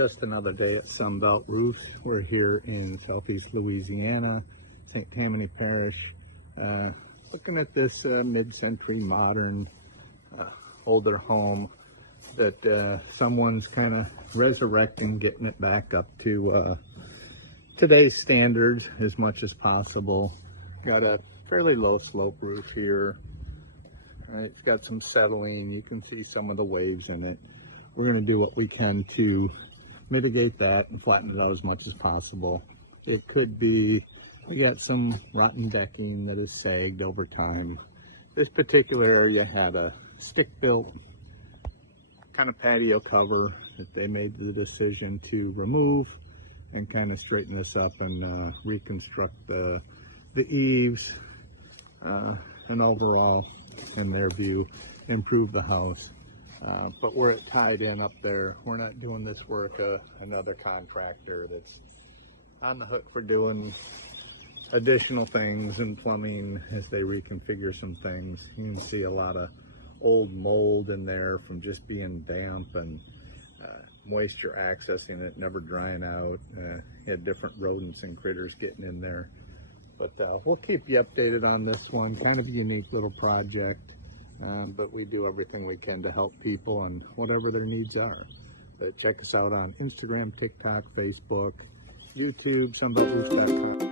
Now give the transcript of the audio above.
Just another day at Sunbelt Rouge. We're here in southeast Louisiana, St. Tammany Parish, looking at this mid-century modern older home that someone's kind of resurrecting, getting it back up to today's standards as much as possible. Got a fairly low slope roof here. It's got some settling. You can see some of the waves in it. We're going to do what we can to mitigate that and flatten it out as much as possible. It could be, we got some rotten decking that has sagged over time. This particular area had a stick-built kind of patio cover that they made the decision to remove and kind of straighten this up and reconstruct the eaves and overall, in their view, improve the house. But we're tied in up there. We're not doing this work another contractor that's on the hook for doing additional things and plumbing as they reconfigure some things. You can see a lot of old mold in there from just being damp and moisture accessing it, never drying out. Had different rodents and critters getting in there. But we'll keep you updated on this one. Kind of a unique little project. But we do everything we can to help people and whatever their needs are. But check us out on Instagram, TikTok, Facebook, YouTube, sunbeltrouge.com.